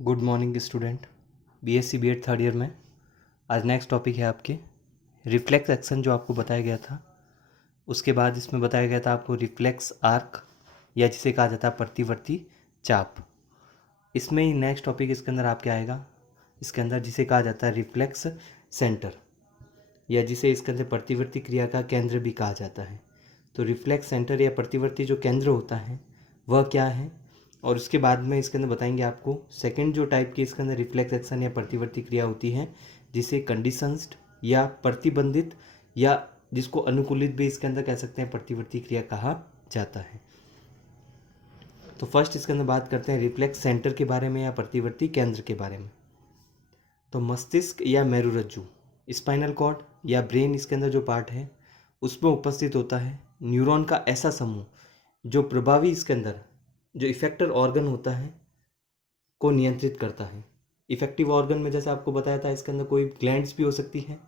Good morning student. BSc BEd third year में आज next topic है आपके रिफ्लेक्स एक्शन जो आपको बताया गया था। उसके बाद इसमें बताया गया था आपको रिफ्लेक्स आर्क या जिसे कहा जाता है प्रतिवर्ती चाप। इसमें ही नेक्स्ट टॉपिक इसके अंदर आपके आएगा, इसके अंदर जिसे कहा जाता है रिफ्लेक्स सेंटर या जिसे इसके अंदर प्रतिवर्ती क्रिया का केंद्र भी कहा जाता है। तो रिफ्लेक्स सेंटर या प्रतिवर्ती जो केंद्र होता है वह क्या है, और उसके बाद में इसके अंदर बताएंगे आपको सेकंड जो टाइप की इसके अंदर रिफ्लेक्स एक्शन या प्रतिवर्ती क्रिया होती है जिसे कंडीशंस्ड या प्रतिबंधित या जिसको अनुकूलित भी इसके अंदर कह सकते हैं प्रतिवर्ती क्रिया कहा जाता है। तो फर्स्ट इसके अंदर बात करते हैं रिफ्लेक्स सेंटर के बारे में या प्रतिवर्ती केंद्र के बारे में। तो मस्तिष्क या मेरुरज्जु, स्पाइनल कॉर्ड या ब्रेन इसके अंदर जो पार्ट है उसमें उपस्थित होता है न्यूरॉन का ऐसा समूह जो प्रभावी इसके अंदर जो इफेक्टर ऑर्गन होता है को नियंत्रित करता है। इफेक्टिव ऑर्गन में जैसे आपको बताया था इसके अंदर कोई ग्लैंड्स भी हो सकती है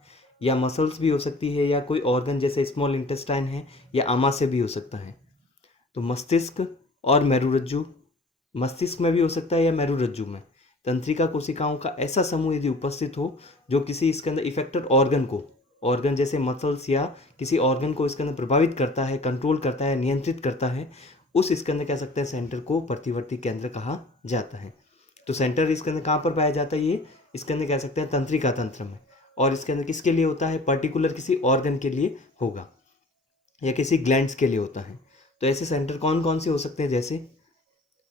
या मसल्स भी हो सकती है या कोई ऑर्गन जैसे स्मॉल इंटेस्टाइन है या आमाशय भी हो सकता है। तो मस्तिष्क और मेरुरज्जु, मस्तिष्क में भी हो सकता है या मेरुरज्जु में तंत्रिका कोशिकाओं का ऐसा समूह यदि उपस्थित हो जो किसी इसके अंदर इफेक्टर ऑर्गन को, ऑर्गन जैसे मसल्स या किसी ऑर्गन को इसके अंदर प्रभावित करता है, कंट्रोल करता है, नियंत्रित करता है, उस इसके अंदर कह सकते हैं सेंटर को प्रतिवर्ती केंद्र कहा जाता है। तो सेंटर इसके अंदर कहाँ पर पाया जाता है, ये इसके अंदर कह सकते हैं तंत्रिका तंत्र में, और इसके अंदर किसके लिए होता है, पर्टिकुलर किसी ऑर्गन के लिए होगा या किसी ग्लैंड्स के लिए होता है। तो ऐसे सेंटर कौन कौन से हो सकते हैं, जैसे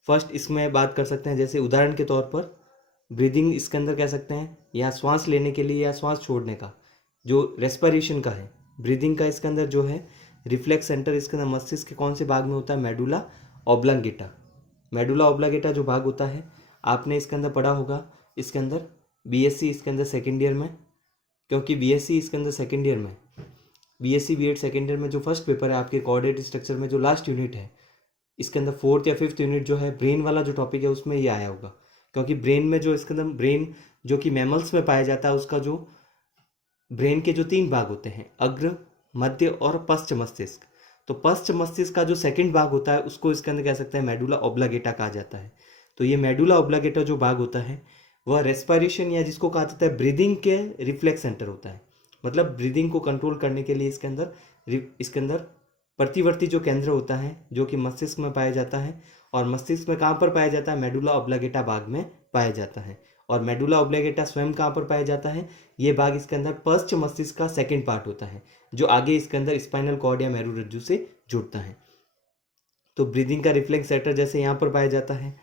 फर्स्ट इसमें बात कर सकते हैं जैसे उदाहरण के तौर पर ब्रीदिंग इसके अंदर कह सकते हैं या श्वास लेने के लिए या श्वास छोड़ने का जो रेस्पिरेशन का है, ब्रीदिंग का इसके अंदर जो है रिफ्लेक्स सेंटर इसके अंदर मस्तिष्क के कौन से भाग में होता है, मेडुला ऑब्लांगेटा। मेडुला ऑब्लांगेटा जो भाग होता है आपने इसके अंदर पढ़ा होगा इसके अंदर बीएससी इसके अंदर सेकेंड ईयर में, क्योंकि बीएससी इसके अंदर सेकेंड ईयर में बीएससी बीएड सेकेंड ईयर में जो फर्स्ट पेपर है आपके कोऑर्डिनेट स्ट्रक्चर में जो लास्ट यूनिट है इसके अंदर फोर्थ या फिफ्थ यूनिट जो है ब्रेन वाला जो टॉपिक है उसमें ये आया होगा, क्योंकि ब्रेन में जो इसके अंदर ब्रेन जो कि मैमल्स में पाया जाता है उसका जो ब्रेन के जो तीन भाग होते हैं अग्र, मध्य और पश्च मस्तिष्क। तो पश्च मस्तिष्क का जो सेकंड भाग होता है उसको इसके अंदर कह सकते हैं मेडुला ऑब्लांगेटा कहा जाता है। तो ये मेडुला ऑब्लांगेटा जो भाग होता है वह रेस्पिरेशन या जिसको कहा जाता है ब्रीदिंग के रिफ्लेक्स सेंटर होता है। मतलब ब्रीदिंग को कंट्रोल करने के लिए इसके अंदर प्रतिवर्ती जो केंद्र होता है जो कि मस्तिष्क में पाया जाता है, और मस्तिष्क में कहाँ पर पाया जाता है, मेडुला ऑब्लांगेटा भाग में पाया जाता है। और मेडुला ऑब्लांगेटा स्वयं कहाँ पर पाया जाता है, ये भाग इसके अंदर पश्च मस्तिष्क का सेकंड पार्ट होता है जो आगे इसके अंदर स्पाइनल कॉर्ड या मेरुरज्जु से जुड़ता है। तो ब्रीदिंग का रिफ्लेक्स सेंटर जैसे यहाँ पर पाया जाता है।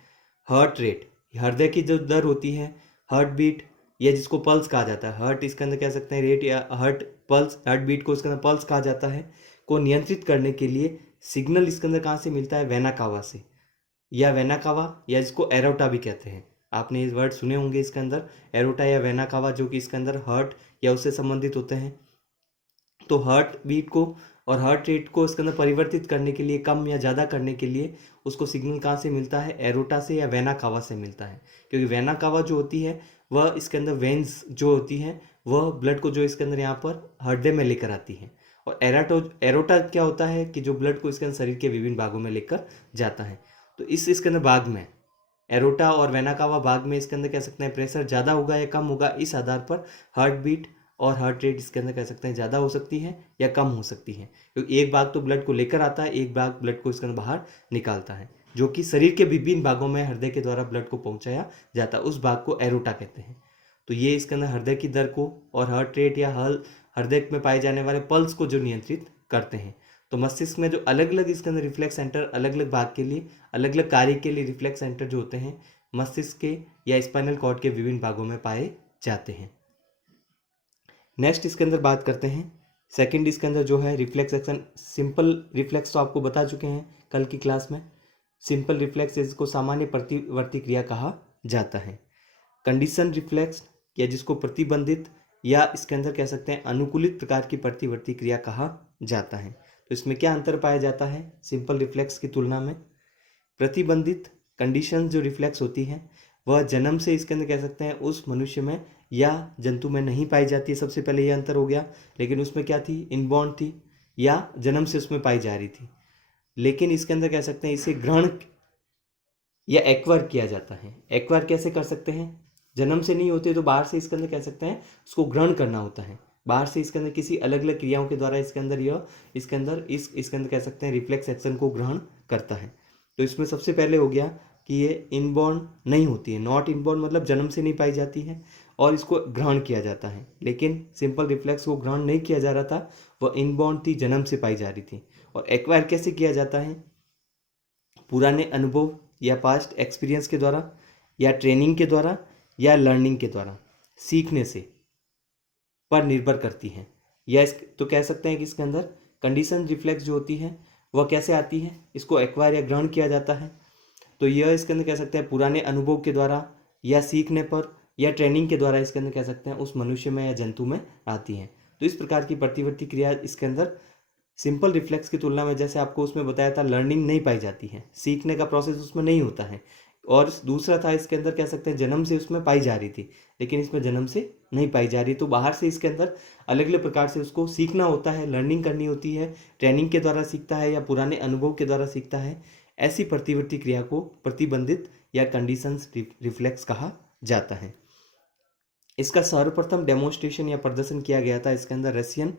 हार्ट रेट, हृदय की जो दर होती है, हार्ट बीट या जिसको पल्स कहा जाता है, हार्ट इसके अंदर कह सकते हैं रेट या हार्ट पल्स, हार्ट बीट को इसके अंदर पल्स कहा जाता है, को नियंत्रित करने के लिए सिग्नल इसके अंदर कहाँ से मिलता है, वेना कावा से, या वेना कावा या जिसको एरोटा भी कहते हैं। आपने ये वर्ड सुने होंगे इसके अंदर एरोटा या वेना कावा, जो कि इसके अंदर हार्ट या उससे संबंधित होते हैं। तो हार्ट बीट को और हार्ट रेट को इसके अंदर परिवर्तित करने के लिए, कम या ज़्यादा करने के लिए उसको सिग्नल कहाँ से मिलता है, एरोटा से या वेना कावा से मिलता है। क्योंकि वेना कावा जो होती है वह इसके अंदर वेन्स जो होती हैं वह ब्लड को जो इसके अंदर यहाँ पर हृदय में लेकर आती है, और एरोटा क्या होता है कि जो ब्लड को इसके अंदर शरीर के विभिन्न भागों में लेकर जाता है। तो इसके अंदर भाग में एरोटा और वेना कावा भाग में इसके अंदर कह सकते हैं प्रेशर ज़्यादा होगा या कम होगा, इस आधार पर हार्ट बीट और हार्ट रेट इसके अंदर कह सकते हैं ज़्यादा हो सकती है या कम हो सकती है। क्योंकि एक भाग तो ब्लड को लेकर आता है, एक भाग ब्लड को इसके अंदर बाहर निकालता है, जो कि शरीर के विभिन्न भागों में हृदय के द्वारा ब्लड को पहुंचाया जाता है, उस भाग को एरोटा कहते हैं। तो ये इसके अंदर हृदय की दर को और हार्ट रेट या हृदय में पाए जाने वाले पल्स को जो नियंत्रित करते हैं। तो मस्तिष्क में जो अलग अलग इसके अंदर रिफ्लेक्स सेंटर अलग अलग भाग के लिए, अलग अलग कार्य के लिए रिफ्लेक्स सेंटर जो होते हैं मस्तिष्क के या स्पाइनल कॉर्ड के विभिन्न भागों में पाए जाते हैं। नेक्स्ट इसके अंदर बात करते हैं सेकंड इसके अंदर जो है रिफ्लेक्स एक्शन। सिंपल रिफ्लेक्स तो आपको बता चुके हैं कल की क्लास में। सिंपल रिफ्लेक्स इसको सामान्य प्रतिवर्ती क्रिया कहा जाता है। कंडीशन रिफ्लेक्स या जिसको प्रतिबंधित या इसके अंदर कह सकते हैं अनुकूलित प्रकार की प्रतिवर्ती क्रिया कहा जाता है। तो इसमें क्या अंतर पाया जाता है सिंपल रिफ्लेक्स की तुलना में। प्रतिबंधित कंडीशन जो रिफ्लेक्स होती है वह जन्म से इसके अंदर कह सकते हैं उस मनुष्य में या जंतु में नहीं पाई जाती है, सबसे पहले ये अंतर हो गया। लेकिन उसमें क्या थी, इनबॉर्न थी या जन्म से उसमें पाई जा रही थी। लेकिन इसके अंदर कह सकते हैं इसे ग्रहण या एक्वायर किया जाता है। एक्वायर कैसे कर सकते हैं, जन्म से नहीं होते तो बाहर से इसके अंदर कह सकते हैं उसको ग्रहण करना होता है, बाहर से इसके अंदर किसी अलग अलग क्रियाओं के द्वारा इसके अंदर इसके अंदर कह सकते हैं रिफ्लेक्स एक्शन को ग्रहण करता है। तो इसमें सबसे पहले हो गया कि ये इनबॉर्न नहीं होती है, नॉट इनबॉर्न मतलब जन्म से नहीं पाई जाती है और इसको ग्रहण किया जाता है। लेकिन सिंपल रिफ्लेक्स को ग्रहण नहीं किया जा रहा था, वह इनबॉर्न थी, जन्म से पाई जा रही थी। और एक्वायर कैसे किया जाता है, पुराने अनुभव या पास्ट एक्सपीरियंस के द्वारा या ट्रेनिंग के द्वारा या लर्निंग के द्वारा, सीखने से पर निर्भर करती है। या इस तो कह सकते हैं कि इसके अंदर कंडीशन रिफ्लेक्स जो होती है वह कैसे आती है, इसको एक्वायर या ग्रहण किया जाता है। तो यह इसके अंदर कह सकते हैं पुराने अनुभव के द्वारा या सीखने पर या ट्रेनिंग के द्वारा इसके अंदर कह सकते हैं उस मनुष्य में या जंतु में आती है। तो इस प्रकार की प्रतिवर्ती क्रिया इसके अंदर सिंपल रिफ्लेक्स की तुलना में, जैसे आपको उसमें बताया था, लर्निंग नहीं पाई जाती है, सीखने का प्रोसेस उसमें नहीं होता है। और दूसरा था इसके अंदर कह सकते हैं जन्म से उसमें पाई जा रही थी, लेकिन इसमें जन्म से नहीं पाई जा रही। तो बाहर से इसके अंदर अलग अलग प्रकार से उसको सीखना होता है, लर्निंग करनी होती है, ट्रेनिंग के द्वारा सीखता है या पुराने अनुभव के द्वारा सीखता है। ऐसी प्रतिवर्ती क्रिया को प्रतिबंधित या कंडीशंस रिफ्लेक्स कहा जाता है। इसका सर्वप्रथम डेमोन्स्ट्रेशन या प्रदर्शन किया गया था इसके अंदर रशियन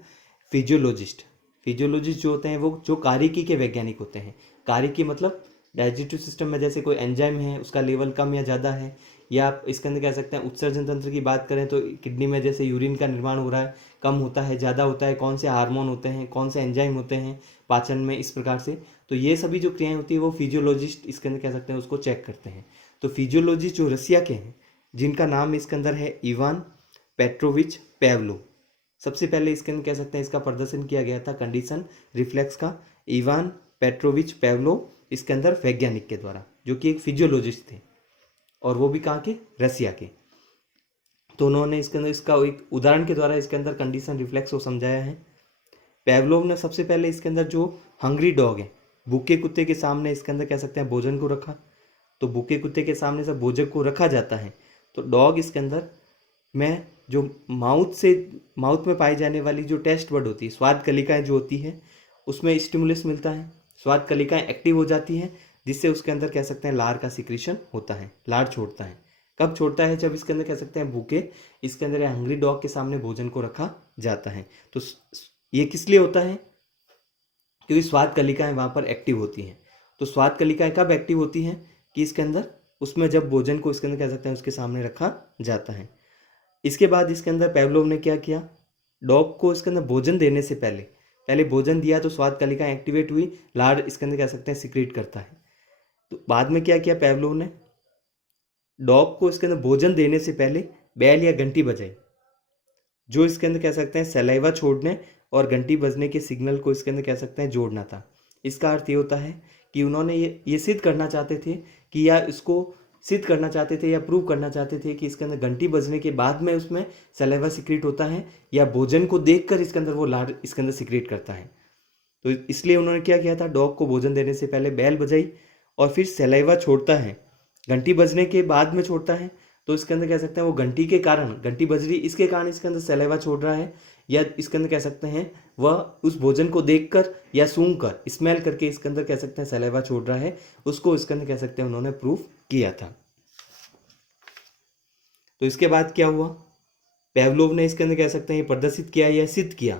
फिजियोलॉजिस्ट जो होते हैं वो जो कार्यकी के वैज्ञानिक होते हैं। कार्यकी मतलब डाइजेस्टिव सिस्टम में जैसे कोई एंजाइम है उसका लेवल कम या ज़्यादा है, या आप इसके अंदर कह सकते हैं उत्सर्जन तंत्र की बात करें तो किडनी में जैसे यूरिन का निर्माण हो रहा है, कम होता है ज़्यादा होता है, कौन से हार्मोन होते हैं, कौन से एंजाइम होते हैं पाचन में, इस प्रकार से। तो ये सभी जो क्रियाएं होती है वो फिजियोलॉजिस्ट इसके अंदर कह सकते हैं उसको चेक करते हैं। तो फिजियोलॉजिस्ट जो रसिया के हैं, जिनका नाम इसके अंदर है इवान पेट्रोविच पेवलोव, सबसे पहले इसके अंदर कह सकते हैं इसका प्रदर्शन किया गया था कंडीशन रिफ्लेक्स का इवान पेट्रोविच पेवलोव इसके अंदर वैज्ञानिक के द्वारा, जो कि एक फिजियोलॉजिस्ट थे और वो भी कहाँ के, रसिया के। तो उन्होंने इसके अंदर इसका एक उदाहरण के द्वारा इसके अंदर कंडीशन रिफ्लेक्स को समझाया है। पेवलोव ने सबसे पहले इसके अंदर जो हंग्री डॉग है, भूखे कुत्ते के सामने इसके अंदर कह सकते हैं भोजन को रखा। तो भूखे कुत्ते के सामने जब भोजन को रखा जाता है तो डॉग इसके अंदर में जो माउथ में पाई जाने वाली जो टेस्ट बर्ड होती है, स्वाद कलिकाएं जो होती है, उसमें स्टिमुलस मिलता है, स्वाद कलिकाएं एक्टिव हो जाती हैं, जिससे उसके अंदर कह सकते हैं लार का सिक्रीशन होता है, लार छोड़ता है। कब छोड़ता है, जब इसके अंदर कह सकते हैं भूखे इसके अंदर हंग्री डॉग के सामने भोजन को रखा जाता है। तो ये किस लिए होता है, क्योंकि स्वाद कलिकाएं वहाँ पर एक्टिव होती हैं। तो स्वाद कलिकाएं कब एक्टिव होती हैं, कि इसके अंदर उसमें जब भोजन को इसके अंदर कह सकते हैं उसके सामने रखा जाता है। इसके बाद इसके अंदर पेवलोव ने क्या किया, डॉग को इसके अंदर भोजन देने से पहले भोजन दिया तो स्वाद कलिकाएं एक्टिवेट हुई, लार इसके अंदर कह सकते हैं सिक्रीट करता है। तो बाद में क्या किया पेवलोव ने, डॉग को इसके अंदर भोजन देने से पहले बैल या घंटी बजाई, जो इसके अंदर कह सकते हैं सलाइवा छोड़ने और घंटी बजने के सिग्नल को इसके अंदर कह सकते हैं जोड़ना था। इसका अर्थ ये होता है कि उन्होंने ये सिद्ध करना चाहते थे कि, या इसको सिद्ध करना चाहते थे या प्रूव करना चाहते थे कि इसके अंदर घंटी बजने के बाद में उसमें सलाइवा सिक्रेट होता है, या भोजन को देखकर इसके अंदर वो लार इसके अंदर सिक्रेट करता है। तो इसलिए उन्होंने क्या किया था, डॉग को भोजन देने से पहले बैल बजाई और फिर सलाइवा छोड़ता है, घंटी बजने के बाद में छोड़ता है। तो इसके अंदर कह सकते हैं वो घंटी के कारण, घंटी बज रही इसके कारण इसके अंदर सलाइवा छोड़ रहा है, या इसके अंदर कह सकते हैं वह उस भोजन को देखकर या सूंघकर स्मेल करके इसके अंदर कह सकते हैं सलाइवा छोड़ रहा है, उसको इसके अंदर कह सकते हैं उन्होंने प्रूफ किया था। तो इसके बाद क्या हुआ, पेवलोव ने इसके अंदर कह सकते हैं प्रदर्शित किया या सिद्ध किया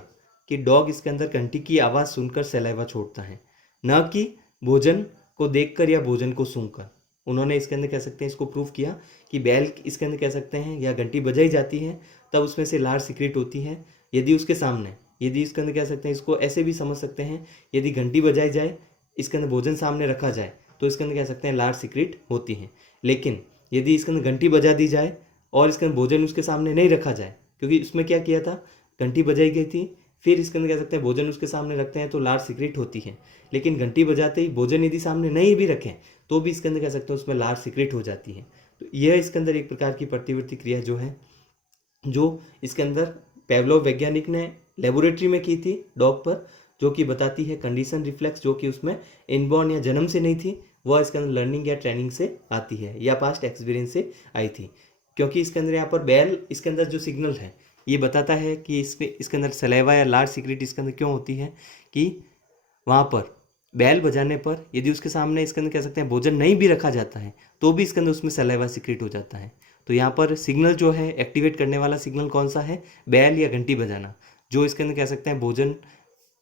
कि डॉग इसके अंदर घंटी की आवाज़ सुनकर सलाइवा छोड़ता है, न कि भोजन को देखकर या भोजन को सूंघकर। उन्होंने इसके अंदर कह सकते हैं इसको प्रूफ किया कि बैल इसके अंदर कह सकते हैं या घंटी बजाई जाती है तब उसमें से लार सिक्रेट होती है, यदि उसके सामने, यदि इसके अंदर कह सकते हैं इसको ऐसे भी समझ सकते हैं, यदि घंटी बजाई जाए, इसके अंदर भोजन सामने रखा जाए तो इसके अंदर कह सकते हैं लार सिक्रेट होती है। लेकिन यदि इसके अंदर घंटी बजा दी जाए और इसके अंदर भोजन उसके सामने नहीं रखा जाए, क्योंकि इसमें क्या किया था, घंटी बजाई गई थी, फिर इसके अंदर कह सकते हैं भोजन उसके सामने रखते हैं तो लार सिक्रेट होती है। लेकिन घंटी बजाते ही भोजन यदि सामने नहीं भी रखें तो भी इसके अंदर कह सकते हैं उसमें लार सिक्रेट हो जाती है। तो यह इसके अंदर एक प्रकार की प्रतिवर्ती क्रिया जो है, जो इसके अंदर पेवलोव वैज्ञानिक ने लेबोरेटरी में की थी डॉग पर, जो कि बताती है कंडीशन रिफ्लेक्स, जो कि उसमें इनबॉर्न या जन्म से नहीं थी, वह इसके अंदर लर्निंग या ट्रेनिंग से आती है या पास्ट एक्सपीरियंस से आई थी। क्योंकि इसके अंदर यहाँ पर बैल इसके अंदर जो सिग्नल है ये बताता है कि इसके अंदर सलाइवा या लार सिक्रेट इसके अंदर क्यों होती है, कि वहाँ पर बैल बजाने पर यदि उसके सामने इसके अंदर कह सकते हैं भोजन नहीं भी रखा जाता है तो भी इसके अंदर उसमें सलाइवा सिक्रेट हो जाता है। तो यहाँ पर सिग्नल जो है एक्टिवेट करने वाला सिग्नल कौन सा है, बैल या घंटी बजाना, जो इसके अंदर कह सकते हैं भोजन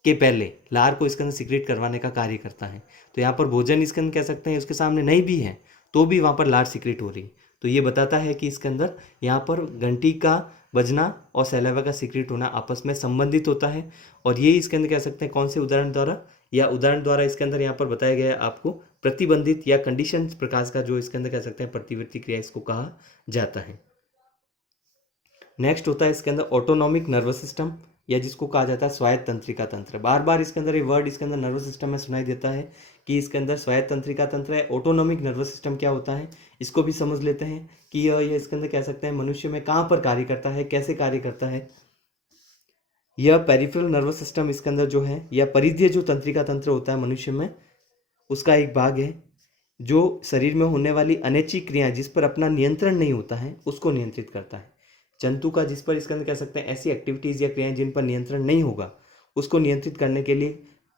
के पहले लार को इसके अंदर सिक्रेट करवाने का कार्य करता है। तो यहाँ पर भोजन इसके अंदर कह सकते हैं उसके सामने नहीं भी है तो भी वहाँ पर लार सिक्रेट हो रही। तो ये बताता है कि इसके अंदर यहाँ पर घंटी का बजना और सैलावा का सिक्रेट होना आपस में संबंधित होता है। और ये इसके अंदर कह सकते हैं कौन से उदाहरण द्वारा, या उदाहरण द्वारा इसके अंदर यहाँ पर बताया गया है आपको प्रतिबंधित या कंडीशन प्रकाश का जो इसके अंदर कह सकते हैं प्रतिवर्ती क्रिया इसको कहा जाता है। नेक्स्ट होता है इसके अंदर ऑटोनॉमिक नर्वस सिस्टम, या जिसको कहा जाता है स्वायत्त तंत्रिका तंत्र। बार बार इसके अंदर ये वर्ड इसके अंदर नर्वस सिस्टम में सुनाई देता है कि इसके अंदर स्वायत्त तंत्रिका तंत्र है। ऑटोनॉमिक नर्वस सिस्टम क्या होता है इसको भी समझ लेते हैं कि यह इसके अंदर कह सकते हैं मनुष्य में कहाँ पर कार्य करता है, कैसे कार्य करता है। यह पेरिफेरल नर्वस सिस्टम इसके अंदर जो है, या परिधीय जो तंत्रिका तंत्र होता है मनुष्य में, उसका एक भाग है जो शरीर में होने वाली अनैच्छिक क्रियाएं जिस पर अपना नियंत्रण नहीं होता है उसको नियंत्रित करता है। जंतु का जिस पर इसके अंदर कह सकते हैं ऐसी एक्टिविटीज़ या क्रियाएं जिन पर नियंत्रण नहीं होगा उसको नियंत्रित करने के लिए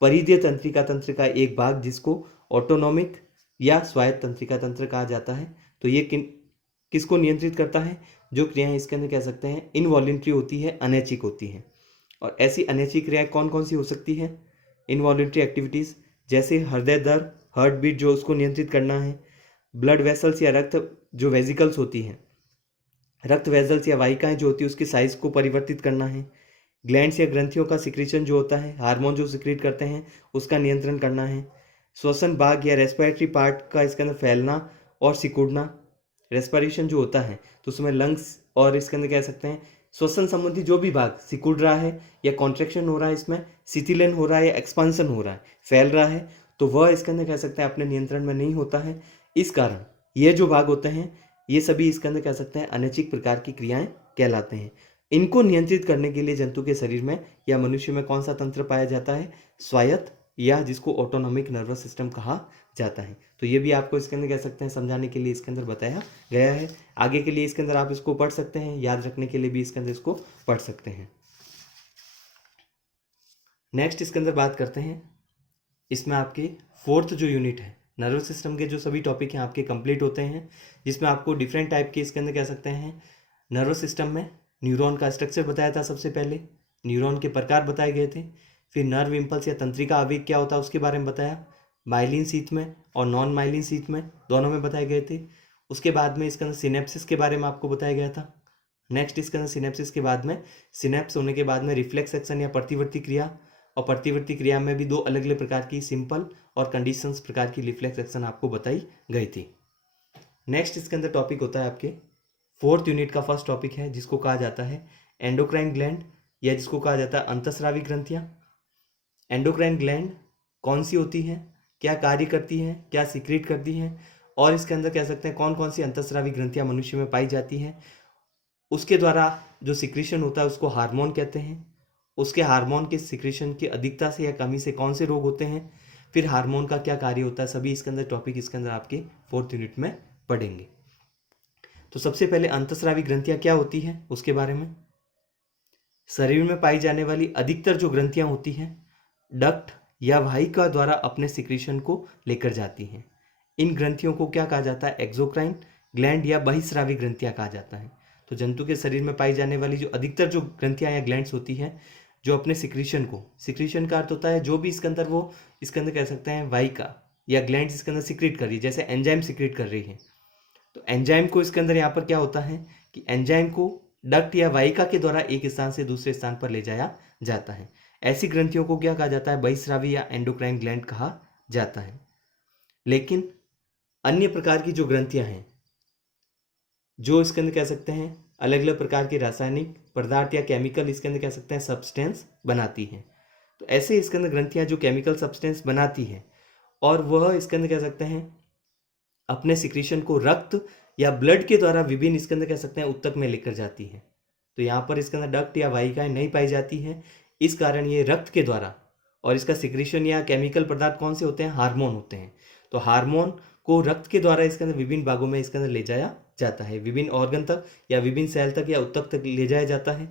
परिधीय तंत्रिका तंत्र का एक भाग जिसको ऑटोनॉमिक या स्वायत्त तंत्रिका तंत्र कहा जाता है। तो ये किसको नियंत्रित करता है, जो क्रियाएं इसके अंदर कह सकते हैं इनवॉलेंट्री होती है, अनैच्छिक होती हैं। और ऐसी अनैच्छिक क्रियाएं कौन कौन सी हो सकती है, इनवॉलेंट्री एक्टिविटीज़, जैसे हृदय दर, हार्ट बीट जो उसको नियंत्रित करना है, ब्लड वेसल्स या रक्त जो वेजिकल्स होती हैं, रक्त वेजल्स या वाहिकाएं जो होती है उसकी साइज को परिवर्तित करना है, ग्लैंड्स या ग्रंथियों का सिक्रीशन जो होता है, हार्मोन जो सिक्रीट करते हैं उसका नियंत्रण करना है, श्वसन भाग या रेस्पिरेटरी पार्ट का इसके अंदर फैलना और सिकुड़ना, रेस्पिरेशन जो होता है तो उसमें लंग्स और इसके अंदर कह सकते हैं श्वसन संबंधी जो भी भाग सिकुड़ रहा है या कॉन्ट्रैक्शन हो रहा है, इसमें शिथिलन हो रहा है या एक्सपांसन हो रहा है, फैल रहा है, तो वह इसके अंदर कह सकते हैं अपने नियंत्रण में नहीं होता है। इस कारण ये जो भाग होते हैं ये सभी इसके अंदर कह सकते हैं अनैच्छिक प्रकार की क्रियाएं कहलाते हैं। इनको नियंत्रित करने के लिए जंतु के शरीर में या मनुष्य में कौन सा तंत्र पाया जाता है, स्वायत्त, या जिसको ऑटोनॉमिक नर्वस सिस्टम कहा जाता है। तो ये भी आपको इसके अंदर कह सकते हैं समझाने के लिए इसके अंदर बताया गया है। आगे के लिए इसके अंदर आप इसको पढ़ सकते हैं, याद रखने के लिए भी इसके अंदर इसको पढ़ सकते हैं। नेक्स्ट इसके अंदर बात करते हैं, इसमें आपके फोर्थ जो यूनिट है नर्वस सिस्टम के जो सभी टॉपिक हैं आपके कंप्लीट होते हैं, जिसमें आपको डिफरेंट टाइप के इसके अंदर कह सकते हैं नर्वस सिस्टम में न्यूरॉन का स्ट्रक्चर बताया था, सबसे पहले न्यूरॉन के प्रकार बताए गए थे, फिर नर्व इम्पल्स या तंत्रिका आवेग क्या होता है उसके बारे में बताया, माइलिन शीथ में और नॉन माइलिन शीथ में दोनों में बताए गए थे। उसके बाद में इसके अंदर सिनेप्सिस के बारे में आपको बताया गया था। नेक्स्ट इसके अंदर सिनेप्सिस के बाद में सिनेप्स होने के बाद में रिफ्लेक्स एक्शन या प्रतिवर्ती क्रिया, और प्रतिवर्ती क्रिया में भी दो अलग अलग प्रकार की सिंपल और कंडीशंस प्रकार की रिफ्लेक्स एक्शन आपको बताई गई थी। नेक्स्ट इसके अंदर टॉपिक होता है आपके फोर्थ यूनिट का फर्स्ट टॉपिक है जिसको कहा जाता है एंडोक्राइन ग्लैंड, या जिसको कहा जाता है अंतःस्रावी ग्रंथियां। एंडोक्राइन ग्लैंड कौन सी होती हैं, क्या कार्य करती हैं, क्या सीक्रेट करती हैं, और इसके अंदर कह सकते हैं कौन कौन सी अंतःस्रावी ग्रंथियां मनुष्य में पाई जाती हैं, उसके द्वारा जो सिक्रीशन होता है उसको हार्मोन कहते हैं, उसके हार्मोन के सिक्रीशन की अधिकता से या कमी से कौन से रोग होते हैं, फिर हार्मोन का क्या कार्य होता है, सभी इसके अंदर टॉपिक इसके अंदर आपके फोर्थ यूनिट में पढ़ेंगे। तो सबसे पहले अंतःस्रावी ग्रंथियां क्या होती हैं उसके बारे में। शरीर में पाई जाने वाली अधिकतर जो ग्रंथियां होती हैं डक्ट या वाहिका द्वारा अपने सिक्रीशन को लेकर जाती हैं। इन ग्रंथियों को क्या कहा जाता है, एक्सोक्राइन ग्लैंड या बहिस्रावी ग्रंथियां कहा जाता है। तो जंतु के शरीर में पाई जाने वाली जो अधिकतर जो ग्रंथियां या ग्लैंड्स होती हैं जो अपने सिक्रीशन को, सिक्रीशन का अर्थ होता है जो भी इसके अंदर वो इसके अंदर कह सकते हैं वाहिका या ग्लैंड्स इसके अंदर सिक्रीट कर रही है, जैसे एंजाइम सिक्रीट कर रही है। तो एंजाइम को इसके अंदर यहाँ पर क्या होता है कि एंजाइम को डक्ट या वाहिका के द्वारा एक स्थान से दूसरे स्थान पर ले जाया जाता है। ऐसी ग्रंथियों को क्या कहा जाता है, बहिस्रावी या एंडोक्राइन ग्लैंड कहा जाता है। लेकिन अन्य प्रकार की जो ग्रंथियां हैं जो इसके अंदर कह सकते हैं अलग अलग प्रकार के रासायनिक पदार्थ या केमिकल इसके अंदर कह सकते हैं सब्सटेंस बनाती हैं। तो ऐसे इसके अंदर ग्रंथियां जो केमिकल सब्सटेंस बनाती हैं और वह इसके अंदर कह सकते हैं अपने सिक्रीशन को रक्त या ब्लड के द्वारा विभिन्न इसके अंदर कह सकते हैं उत्तक में लेकर जाती है। तो यहाँ पर इसके अंदर डक्ट या वाहिकाएं नहीं पाई जाती हैं, इस कारण ये रक्त के द्वारा, और इसका सिक्रीशन या केमिकल पदार्थ कौन से होते हैं, हार्मोन होते हैं। तो हार्मोन को रक्त के द्वारा इसके अंदर विभिन्न भागों में इसके अंदर ले जाया जाता है, विभिन्न ऑर्गन तक या विभिन्न सेल तक या उत्तक तक ले जाया जाता है।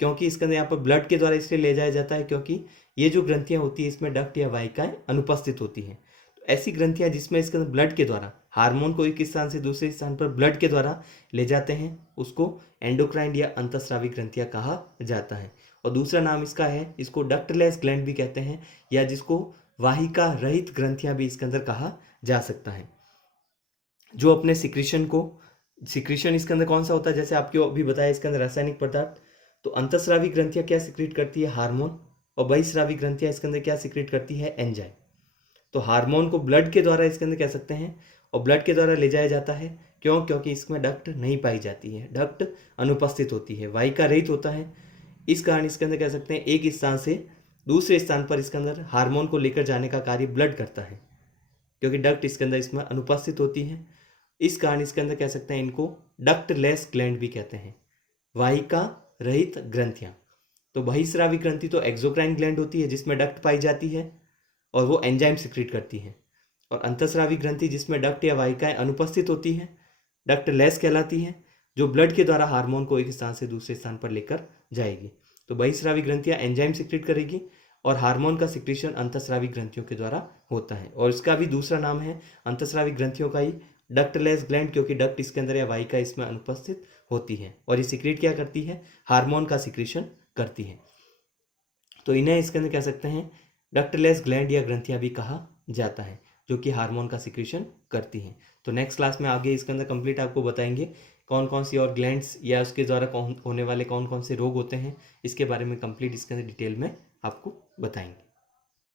क्योंकि इसके अंदर यहाँ पर ब्लड के द्वारा इसलिए ले जाया जाता है क्योंकि ये जो ग्रंथियाँ होती है इसमें डक्ट या वाहिकाएं अनुपस्थित होती हैं। तो ऐसी ग्रंथियाँ जिसमें इसके अंदर ब्लड के द्वारा हार्मोन को एक स्थान से दूसरे स्थान पर ब्लड के द्वारा ले जाते हैं उसको एंडोक्राइन या अंतःस्रावी ग्रंथियाँ कहा जाता है। और दूसरा नाम इसका है, इसको डक्टलेस ग्लैंड भी कहते हैं या जिसको वाहिका रहित ग्रंथियाँ भी इसके अंदर कहा जा सकता है। जो अपने सिक्रीशन इसके अंदर कौन सा होता है, जैसे आपको अभी बताया इसके अंदर रासायनिक पदार्थ। तो अंतःस्रावी ग्रंथियां क्या सिक्रीट करती है, हार्मोन। और बहिस्रावी ग्रंथियां इसके अंदर क्या सिक्रीट करती है, एंजाइम। तो हार्मोन को ब्लड के द्वारा इसके अंदर कह सकते हैं और ब्लड के द्वारा ले जाया जाता है। क्यों? क्योंकि इसमें डक्ट नहीं पाई जाती है, डक्ट अनुपस्थित होती है, वाहिका रहित होता है। इस कारण इसके अंदर कह सकते हैं एक स्थान से दूसरे स्थान पर इसके अंदर हार्मोन को लेकर जाने का कार्य ब्लड करता है, क्योंकि डक्ट इसके अंदर इसमें अनुपस्थित होती है। इस कारण इसके अंदर कह सकते हैं इनको डक्टलेस ग्लैंड भी कहते हैं, वाहिका रहित ग्रंथियां। तो बहिस्रावी ग्रंथि तो एक्सोक्राइन ग्लैंड होती है जिसमें डक्ट पाई जाती है और वो एंजाइम सिक्रीट करती है। और अंतःस्रावी ग्रंथि जिसमें डक्ट या वाहिकाएं अनुपस्थित होती हैं, डक्टलेस कहलाती है, जो ब्लड के द्वारा हार्मोन को एक स्थान से दूसरे स्थान पर लेकर जाएगी। तो बहिस्रावी ग्रंथियां एंजाइम सिक्रीट करेगी और हार्मोन का सिक्रीशन अंतःस्रावी ग्रंथियों के द्वारा होता है। और इसका भी दूसरा नाम है अंतःस्रावी ग्रंथियों का ही डक्टलेस ग्लैंड, क्योंकि डक्ट इसके अंदर या वाहिका इसमें अनुपस्थित होती है और ये सिक्रीट क्या करती है, हार्मोन का सिक्रीशन करती है। तो इन्हें इसके अंदर कह सकते हैं डक्टलेस ग्लैंड या ग्रंथियां भी कहा जाता है, जो कि हार्मोन का सिक्रीशन करती हैं। तो नेक्स्ट क्लास में आगे इसके अंदर कंप्लीट आपको बताएंगे कौन कौन सी और ग्लैंड्स या उसके द्वारा होने वाले कौन कौन से रोग होते हैं, इसके बारे में कंप्लीट इसके अंदर डिटेल में आपको बताएंगे।